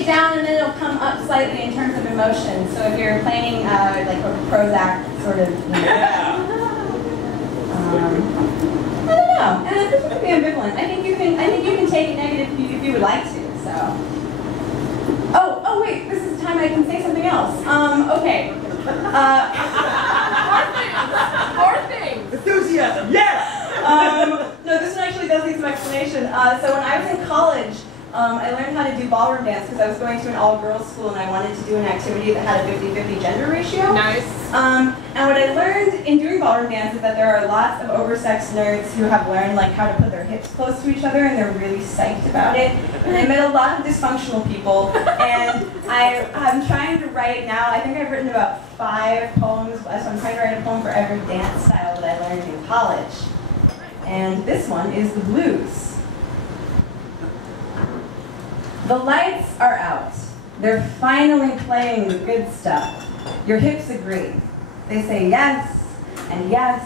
it down and then it'll come up slightly in terms of emotion. So if you're playing like a Prozac sort of, you know, I don't know. And this could be ambivalent. I think you can take it negative if you would like to. So. Oh wait, this is the time I can say something else. Okay. More things. Enthusiasm. Yeah. No, this one actually does need some explanation. So when I was in college, I learned how to do ballroom dance because I was going to an all-girls school and I wanted to do an activity that had a 50-50 gender ratio. Nice. And what I learned in doing ballroom dance is that there are lots of oversexed nerds who have learned like how to put their hips close to each other and they're really psyched about it. And I met a lot of dysfunctional people and I'm trying to write now, I think I've written about 5 poems, so I'm trying to write a poem for every dance style that I learned in college. And this one is the blues. The lights are out. They're finally playing the good stuff. Your hips agree. They say yes and yes.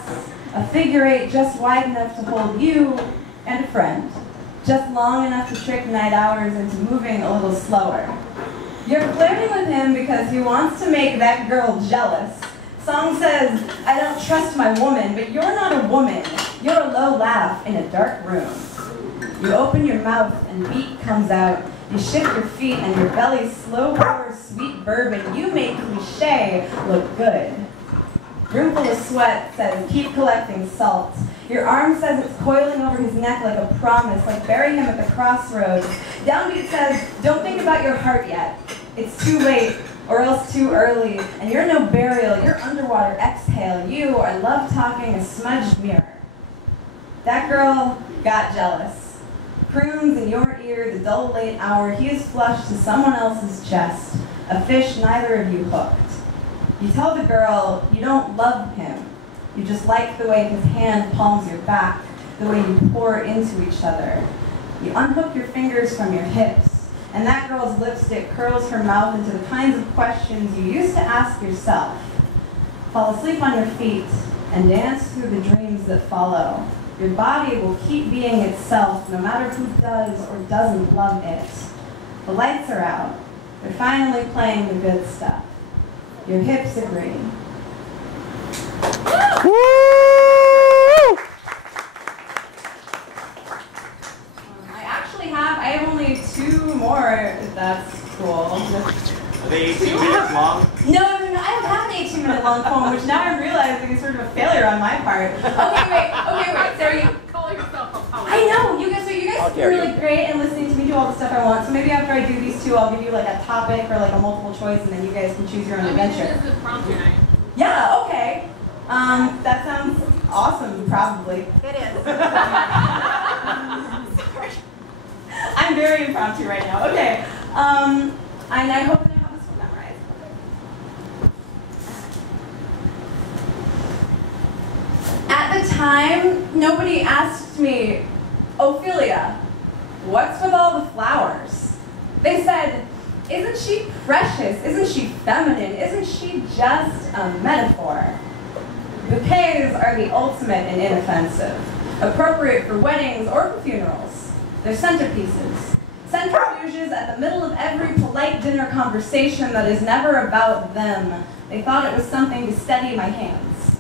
A figure 8 just wide enough to hold you and a friend. Just long enough to trick night hours into moving a little slower. You're flirting with him because he wants to make that girl jealous. Song says, I don't trust my woman, but you're not a woman. You're a low laugh in a dark room. You open your mouth and beat comes out. You shift your feet and your belly slow pours sweet bourbon. You make cliche look good. Room full of sweat says, keep collecting salt. Your arm says it's coiling over his neck like a promise, like bury him at the crossroads. Downbeat says, don't think about your heart yet. It's too late, or else too early. And you're no burial, you're underwater exhale. You are love talking a smudged mirror. That girl got jealous. Prunes in your ear, the dull late hour, he is flushed to someone else's chest, a fish neither of you hooked. You tell the girl you don't love him, you just like the way his hand palms your back, the way you pour into each other. You unhook your fingers from your hips, and that girl's lipstick curls her mouth into the kinds of questions you used to ask yourself. Fall asleep on your feet and dance through the dreams that follow. Your body will keep being itself no matter who does or doesn't love it. The lights are out. They're finally playing the good stuff. Your hips agree. Woo! I have only 2 more, if that's cool. Are they 18 minutes long? No, I don't have an 18-minute long poem, which now I'm realizing is sort of a failure on my part. Okay, wait. So you call yourself a poet. I know, you guys are really great and listening to me do all the stuff I want. So maybe after I do these 2, I'll give you like a topic or like a multiple choice, and then you guys can choose your own adventure. This is prompt tonight. Yeah, okay. That sounds awesome, probably. It is. Sorry. I'm very impromptu right now. Okay. And I hope that I have this one memorized. Okay. At the time, nobody asked me, Ophelia, what's with all the flowers? They said, isn't she precious? Isn't she feminine? Isn't she just a metaphor? Bouquets are the ultimate and inoffensive, appropriate for weddings or for funerals. They're centerpieces. Centrifuges at the middle of every polite dinner conversation that is never about them. They thought it was something to steady my hands.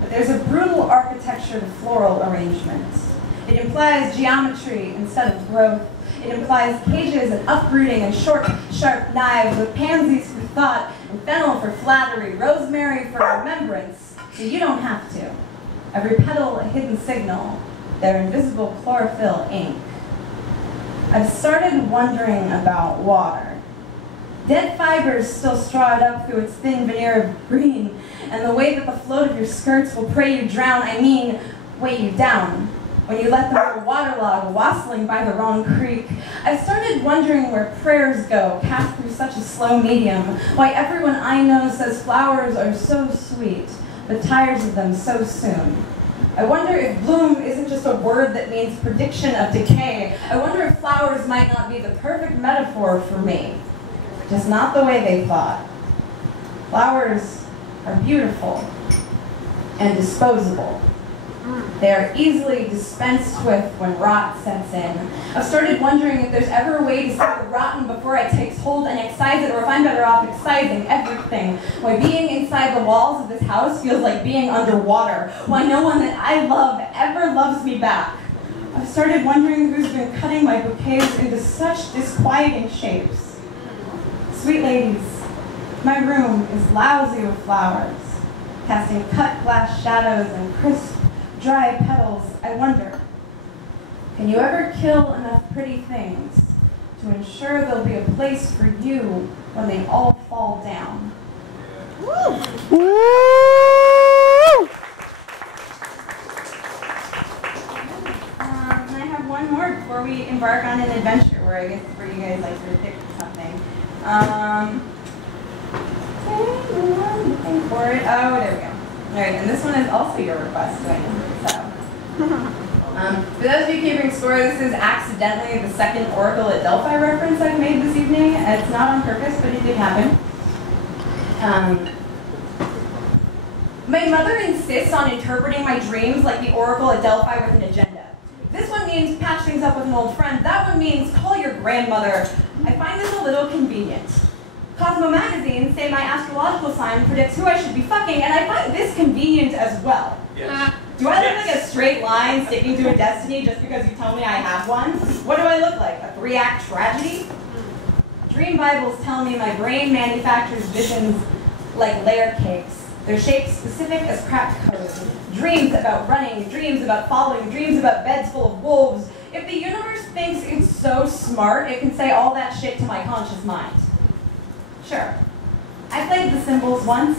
But there's a brutal architecture to floral arrangements. It implies geometry instead of growth. It implies cages and uprooting and short, sharp knives with pansies for thought and fennel for flattery, rosemary for remembrance, so you don't have to. Every petal a hidden signal, their invisible chlorophyll ink. I've started wondering about water. Dead fibers still straw it up through its thin veneer of green, and the way that the float of your skirts will pray you drown, I mean, weigh you down, when you let them go waterlogged, wassailing by the wrong creek. I've started wondering where prayers go, cast through such a slow medium, why everyone I know says flowers are so sweet, but tires of them so soon. I wonder if bloom isn't just a word that means prediction of decay. I wonder if flowers might not be the perfect metaphor for me. Just not the way they thought. Flowers are beautiful and disposable. They are easily dispensed with when rot sets in. I've started wondering if there's ever a way to see the rotten before it takes hold and excise it, or if I'm better off excising everything. Why being inside the walls of this house feels like being underwater. Why no one that I love ever loves me back. I've started wondering who's been cutting my bouquets into such disquieting shapes. Sweet ladies, my room is lousy with flowers, casting cut glass shadows and crisp, dry petals. I wonder, can you ever kill enough pretty things to ensure there'll be a place for you when they all fall down? Woo! Woo! And I have one more before we embark on an adventure where I guess where you guys like to pick something. Looking for it. Oh, there we go. Alright, and this one is also your request, Dwayne. So, for those of you keeping score, this is accidentally the second Oracle at Delphi reference I've made this evening. It's not on purpose, but it did happen. My mother insists on interpreting my dreams like the Oracle at Delphi with an agenda. This one means patch things up with an old friend. That one means call your grandmother. I find this a little convenient. Cosmo magazine say my astrological sign predicts who I should be fucking, and I find this convenient as well. Yes. Do I look like a straight line sticking to a destiny just because you tell me I have one? What do I look like, a 3-act tragedy? Dream Bibles tell me my brain manufactures visions like layer cakes. Their shapes specific as crack code. Dreams about running, dreams about following, dreams about beds full of wolves. If the universe thinks it's so smart, it can say all that shit to my conscious mind. Sure. I played the symbols once.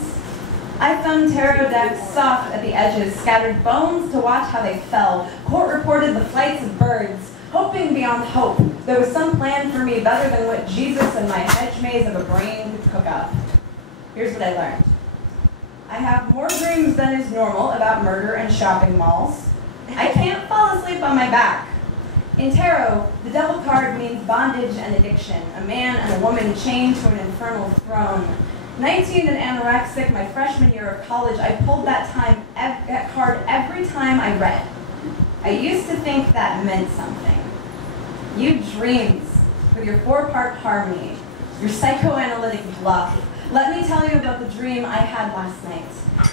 I thumbed tarot decks soft at the edges, scattered bones to watch how they fell, court reported the flights of birds, hoping beyond hope there was some plan for me better than what Jesus and my hedge maze of a brain could cook up. Here's what I learned. I have more dreams than is normal about murder and shopping malls. I can't fall asleep on my back. In tarot, the devil card means bondage and addiction, a man and a woman chained to an infernal throne. 19 and anorexic, my freshman year of college, I pulled that card every time I read. I used to think that meant something. You dreams, with your 4-part harmony, your psychoanalytic bluff. Let me tell you about the dream I had last night.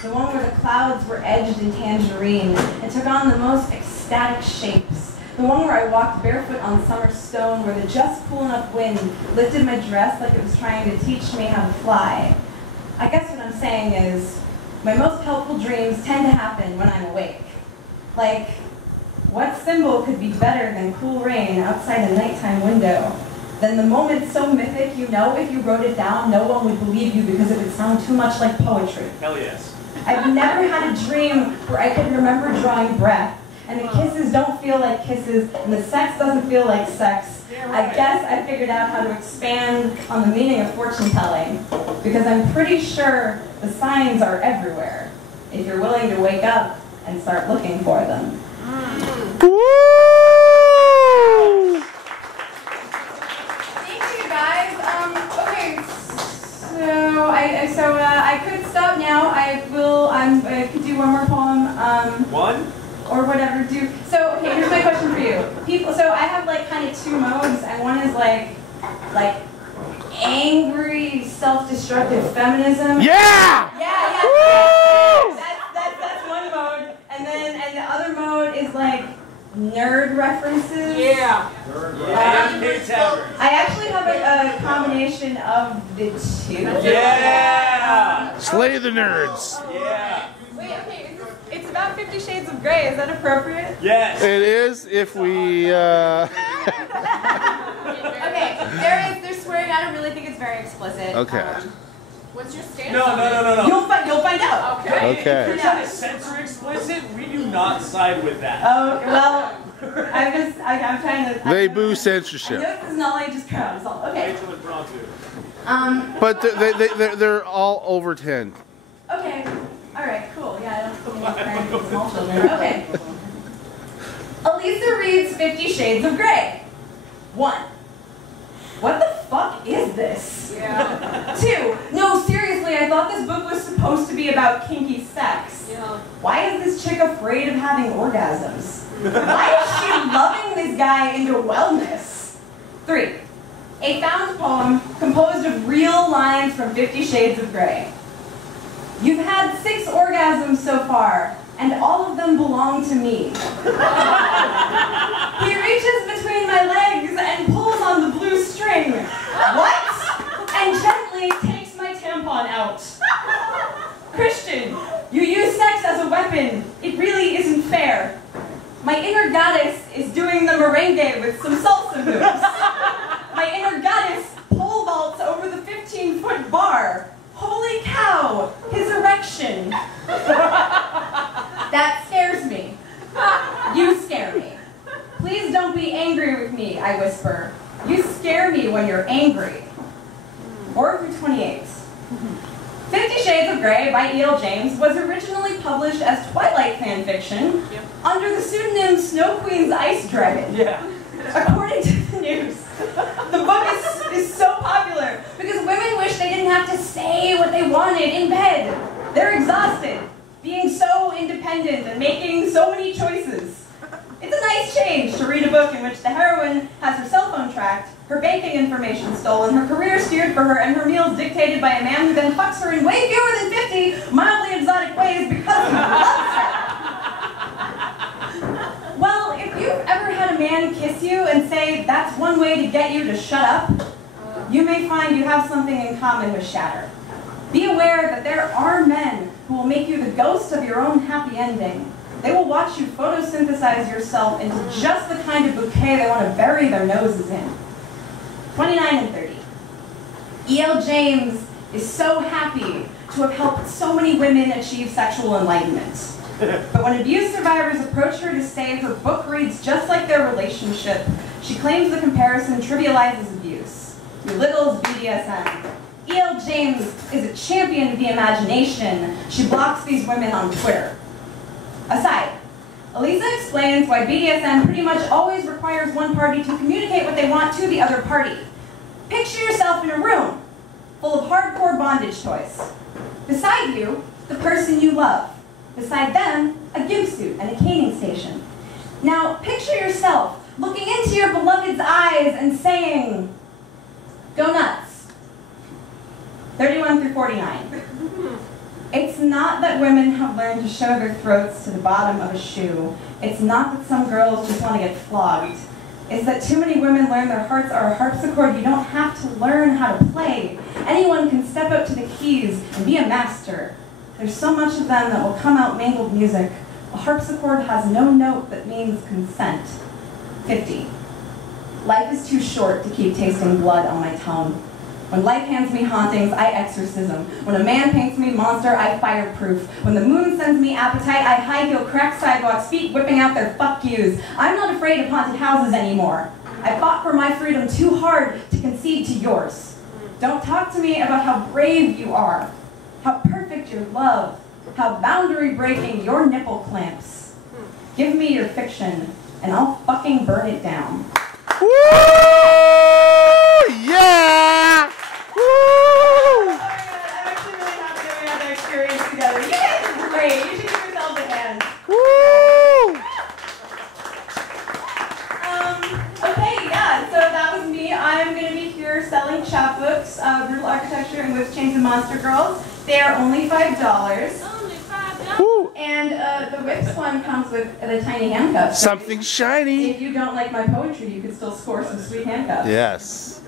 The one where the clouds were edged in tangerine and took on the most ecstatic shapes. The one where I walked barefoot on summer stone, where the just cool enough wind lifted my dress like it was trying to teach me how to fly. I guess what I'm saying is, my most helpful dreams tend to happen when I'm awake. Like, what symbol could be better than cool rain outside a nighttime window? Then the moment so mythic, you know if you wrote it down, no one would believe you because it would sound too much like poetry. Hell yes. I've never had a dream where I could remember drawing breath, and the kisses don't feel like kisses, and the sex doesn't feel like sex. I guess I figured out how to expand on the meaning of fortune telling, because I'm pretty sure the signs are everywhere, if you're willing to wake up and start looking for them. Woo! Thank you, guys. Okay, so I could stop now. I could do one more poem. One? Or whatever. So okay, here's my question for you. So I have like kind of 2 modes, and one is like angry, self-destructive feminism. Yeah! Yeah. Woo! That's one mode, and the other mode is like nerd references. Yeah. I actually have a combination of the 2. Yeah! Slay the nerds. Yeah! Wait, okay, it's about 50 Shades of Grey. Is that appropriate? Yes! It is if we. Okay, they're swearing. I don't really think it's very explicit. Okay. What's your stance? No. You'll find out. Okay. Okay. If you're trying to censor explicit, we do not side with that. Oh well, I'm trying to. They boo I know censorship. this is an all-ages crowd. So, okay. Rachel and Pronto. But they're all over 10. Okay. All right. Cool. Yeah, I don't put me parents with small children. Okay. Elisa reads 50 Shades of Grey. 1. What the fuck is this? Yeah. 2. No, seriously, I thought this book was supposed to be about kinky sex. Yeah. Why is this chick afraid of having orgasms? Why is she loving this guy into wellness? 3. A found poem composed of real lines from 50 Shades of Grey. You've had 6 orgasms so far, and all of them belong to me. He reaches between my legs and pulls on the blue string. What? And gently takes my tampon out. Christian, you use sex as a weapon. It really isn't fair. My inner goddess is doing the merengue with some salsa moves. My inner goddess pole vaults over the 15-foot bar. Holy cow, his erection. That scares me. You scare me. Please don't be angry with me, I whisper. You scare me when you're angry. 4-28. 50 Shades of Grey by E.L. James was originally published as Twilight fan fiction under the pseudonym Snow Queen's Ice Dragon. Yeah. According to the news, the book is so popular because women wish they didn't have to say what they wanted in bed. They're exhausted, being so independent and making so many choices. It's a nice change to read a book in which the heroine has her cell phone tracked, her banking information stolen, her career steered for her, and her meals dictated by a man who then fucks her in way fewer than 50 mildly exotic ways because he loves her. Well, if you've ever had a man kiss you and say that's one way to get you to shut up, you may find you have something in common with Shatter. Be aware that there are men who will make you the ghost of your own happy ending. They will watch you photosynthesize yourself into just the kind of bouquet they want to bury their noses in. 29 and 30. E.L. James is so happy to have helped so many women achieve sexual enlightenment. But when abuse survivors approach her to say her book reads just like their relationship, she claims the comparison trivializes abuse, belittles BDSM. E.L. James is a champion of the imagination. She blocks these women on Twitter. Aside, Elisa explains why BDSM pretty much always requires one party to communicate what they want to the other party. Picture yourself in a room full of hardcore bondage toys. Beside you, the person you love. Beside them, a gimp suit and a caning station. Now, picture yourself looking into your beloved's eyes and saying, "Go nuts." 31-49. It's not that women have learned to show their throats to the bottom of a shoe. It's not that some girls just want to get flogged. It's that too many women learn their hearts are a harpsichord you don't have to learn how to play. Anyone can step up to the keys and be a master. There's so much of them that will come out mangled music. A harpsichord has no note that means consent. 50. Life is too short to keep tasting blood on my tongue. When life hands me hauntings, I exorcism. When a man paints me monster, I fireproof. When the moon sends me appetite, I high-heel crack sidewalks, feet whipping out their fuck yous. I'm not afraid of haunted houses anymore. I fought for my freedom too hard to concede to yours. Don't talk to me about how brave you are, how perfect your love, how boundary-breaking your nipple clamps. Give me your fiction, and I'll fucking burn it down. Woo! Yeah! Woo! Oh my god, I'm actually really happy that we had that experience together. You guys are great. You should give yourselves a hand. Woo! Okay, yeah, so that was me. I'm going to be here selling chapbooks, Brutal Architecture and Whips, Chains, and Monster Girls. They are only $5. Only $5. Woo! And the Whips one comes with the tiny handcuffs. Something shiny. If you don't like my poetry, you could still score some sweet handcuffs. Yes.